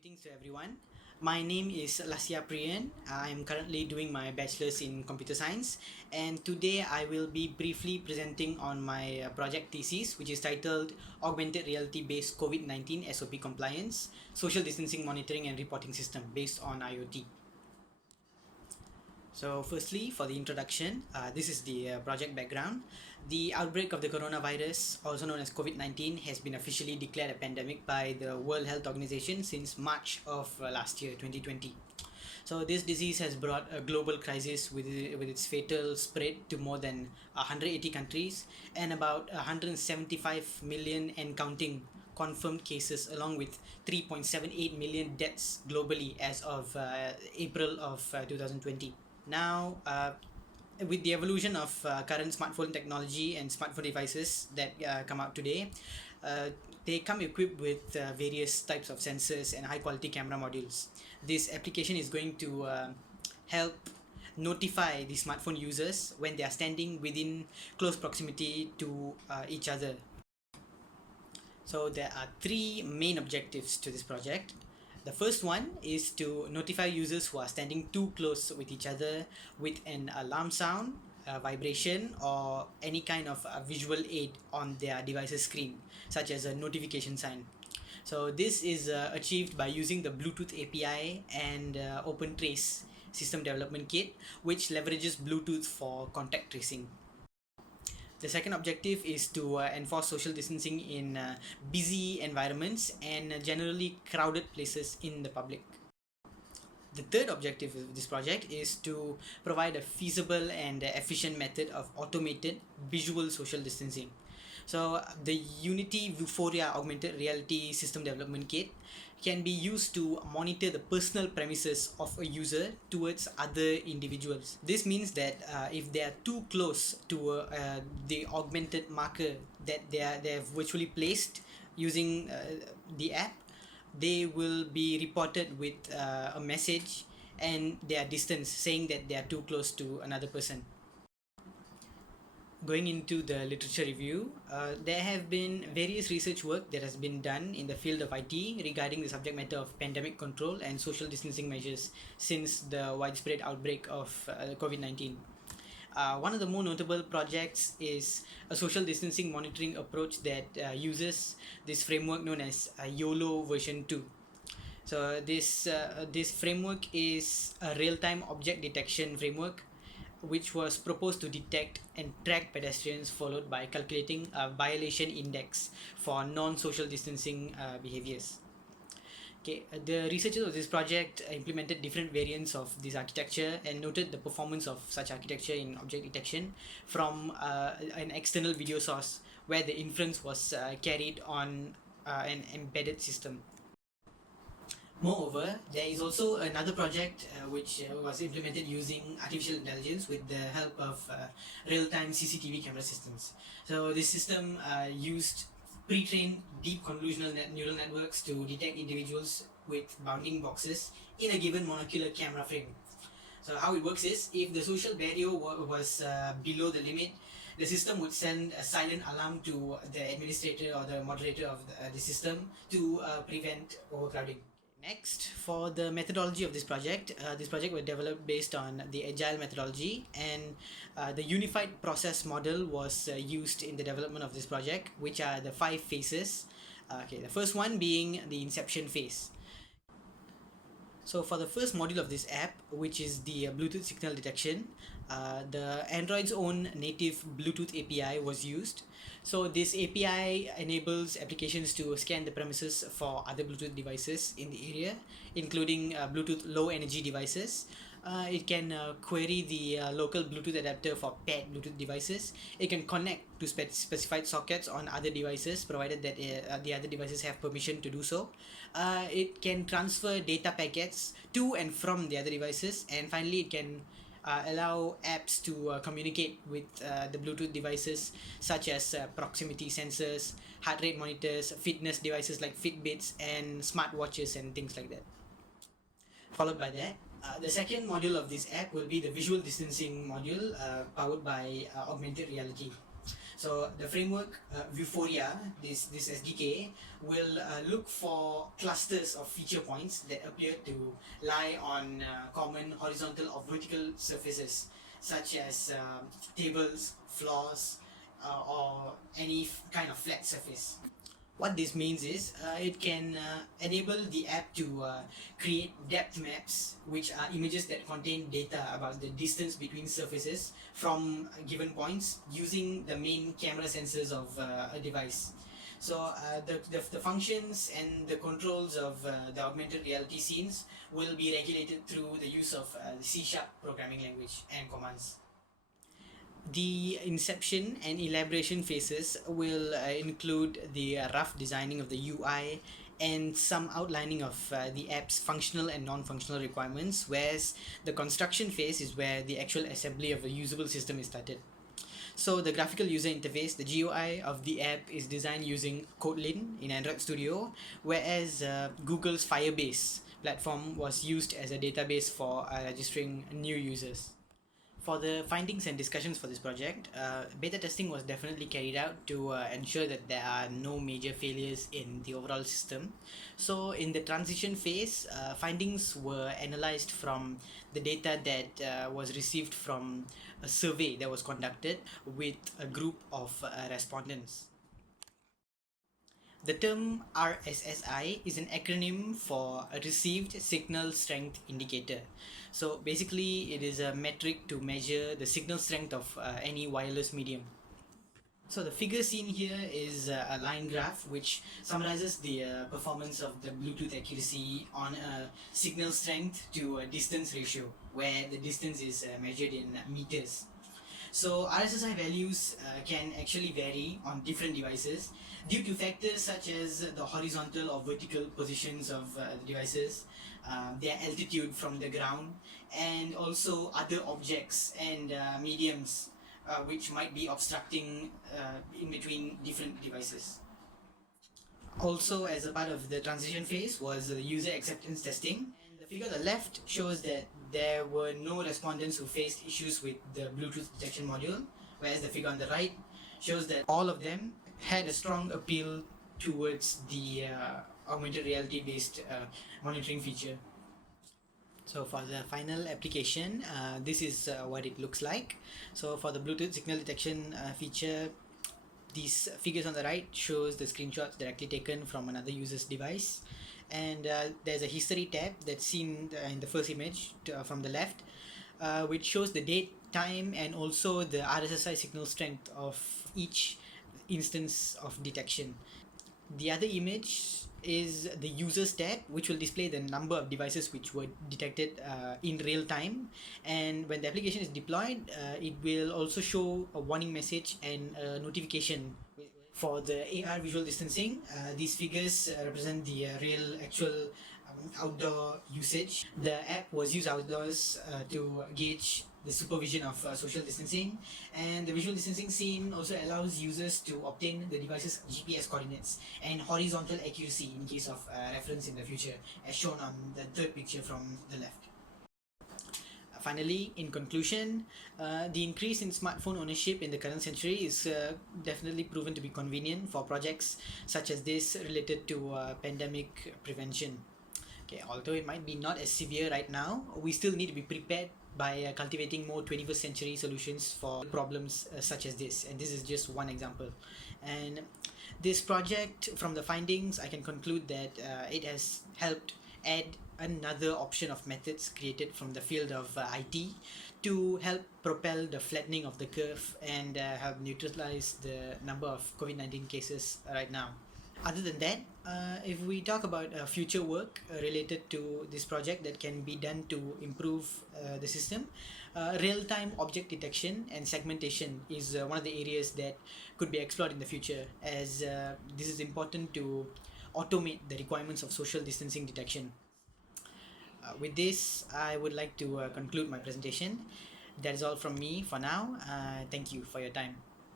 Greetings to everyone. My name is Lasya Priyan. I'm currently doing my bachelor's in computer science, and today I will be briefly presenting on my project thesis, which is titled Augmented Reality Based COVID-19 SOP Compliance, Social Distancing Monitoring and Reporting System based on IoT. So firstly, for the introduction, this is the project background. The outbreak of the coronavirus, also known as COVID-19, has been officially declared a pandemic by the World Health Organization since March of last year, 2020. So this disease has brought a global crisis with its fatal spread to more than 180 countries and about 175 million and counting confirmed cases, along with 3.78 million deaths globally as of April of 2020. Now, with the evolution of current smartphone technology and smartphone devices that come out today, they come equipped with various types of sensors and high quality camera modules. This application is going to help notify the smartphone users when they are standing within close proximity to each other. So there are three main objectives to this project. The first one is to notify users who are standing too close with each other with an alarm sound, vibration, or any kind of visual aid on their device's screen, such as a notification sign. So this is achieved by using the Bluetooth API and OpenTrace system development kit, which leverages Bluetooth for contact tracing. The second objective is to enforce social distancing in busy environments and generally crowded places in the public. The third objective of this project is to provide a feasible and efficient method of automated visual social distancing. So the Unity Vuforia Augmented Reality System Development Kit can be used to monitor the personal premises of a user towards other individuals. This means that if they are too close to the augmented marker that they have virtually placed using the app, they will be reported with a message and their distance, saying that they are too close to another person. Going into the literature review, there have been various research work that has been done in the field of IT regarding the subject matter of pandemic control and social distancing measures since the widespread outbreak of COVID-19. One of the more notable projects is a social distancing monitoring approach that uses this framework known as YOLO version 2. So this framework is a real-time object detection framework which was proposed to detect and track pedestrians, followed by calculating a violation index for non-social distancing behaviors. Okay, the researchers of this project implemented different variants of this architecture and noted the performance of such architecture in object detection from an external video source where the inference was carried on an embedded system. Moreover, there is also another project which was implemented using artificial intelligence with the help of real-time CCTV camera systems. So this system used pre-trained deep convolutional neural networks to detect individuals with bounding boxes in a given monocular camera frame. So how it works is, if the social barrier was below the limit, the system would send a silent alarm to the administrator or the moderator of the system to prevent overcrowding. Next, for the methodology of this project was developed based on the agile methodology, and the unified process model was used in the development of this project, which are the 5 phases. The first one being the inception phase. So for the first module of this app, which is the Bluetooth signal detection, the Android's own native Bluetooth API was used. So this API enables applications to scan the premises for other Bluetooth devices in the area, including Bluetooth low energy devices. It can query the local Bluetooth adapter for paired Bluetooth devices. It can connect to specified sockets on other devices, provided that the other devices have permission to do so. It can transfer data packets to and from the other devices, and finally it can allow apps to communicate with the Bluetooth devices, such as proximity sensors, heart rate monitors, fitness devices like Fitbits, and smartwatches and things like that. Followed by that, the second module of this app will be the visual distancing module powered by augmented reality. So the framework Vuforia, this SDK, will look for clusters of feature points that appear to lie on common horizontal or vertical surfaces, such as tables, floors, or any kind of flat surface. What this means is it can enable the app to create depth maps, which are images that contain data about the distance between surfaces from given points using the main camera sensors of a device. So the functions and the controls of the augmented reality scenes will be regulated through the use of the C# programming language and commands. The inception and elaboration phases will include the rough designing of the UI and some outlining of the app's functional and non-functional requirements, whereas the construction phase is where the actual assembly of a usable system is started. So the graphical user interface, the GUI of the app, is designed using Kotlin in Android Studio, whereas Google's Firebase platform was used as a database for registering new users. For the findings and discussions for this project, beta testing was definitely carried out to ensure that there are no major failures in the overall system. So in the transition phase, findings were analyzed from the data that was received from a survey that was conducted with a group of respondents. The term RSSI is an acronym for a Received Signal Strength Indicator. So basically, it is a metric to measure the signal strength of any wireless medium. So the figure seen here is a line graph which summarizes the performance of the Bluetooth accuracy on a signal strength to a distance ratio, where the distance is measured in meters. So RSSI values can actually vary on different devices due to factors such as the horizontal or vertical positions of the devices, their altitude from the ground, and also other objects and mediums which might be obstructing in between different devices. Also, as a part of the transition phase was the user acceptance testing. And the figure on the left shows that there were no respondents who faced issues with the Bluetooth detection module, whereas the figure on the right shows that all of them had a strong appeal towards the augmented reality based monitoring feature. So for the final application, this is what it looks like. So for the Bluetooth signal detection feature, these figures on the right shows the screenshots directly taken from another user's device, and there's a history tab that's seen in the first image from the left, which shows the date, time, and also the RSSI signal strength of each instance of detection. The other image is the users tab, which will display the number of devices which were detected in real time, and when the application is deployed, it will also show a warning message and a notification. For the AR visual distancing, these figures represent the real actual outdoor usage. The app was used outdoors to gauge the supervision of social distancing, and the visual distancing scene also allows users to obtain the device's GPS coordinates and horizontal accuracy in case of reference in the future, as shown on the third picture from the left. Finally, in conclusion, the increase in smartphone ownership in the current century is definitely proven to be convenient for projects such as this related to pandemic prevention. Okay, although it might be not as severe right now, we still need to be prepared by cultivating more 21st century solutions for problems such as this, and this is just one example. And this project, from the findings, I can conclude that it has helped add another option of methods created from the field of IT to help propel the flattening of the curve and help neutralize the number of COVID-19 cases right now. Other than that, if we talk about future work related to this project that can be done to improve the system, real-time object detection and segmentation is one of the areas that could be explored in the future, as this is important to automate the requirements of social distancing detection. With this, I would like to conclude my presentation. That is all from me for now. Thank you for your time.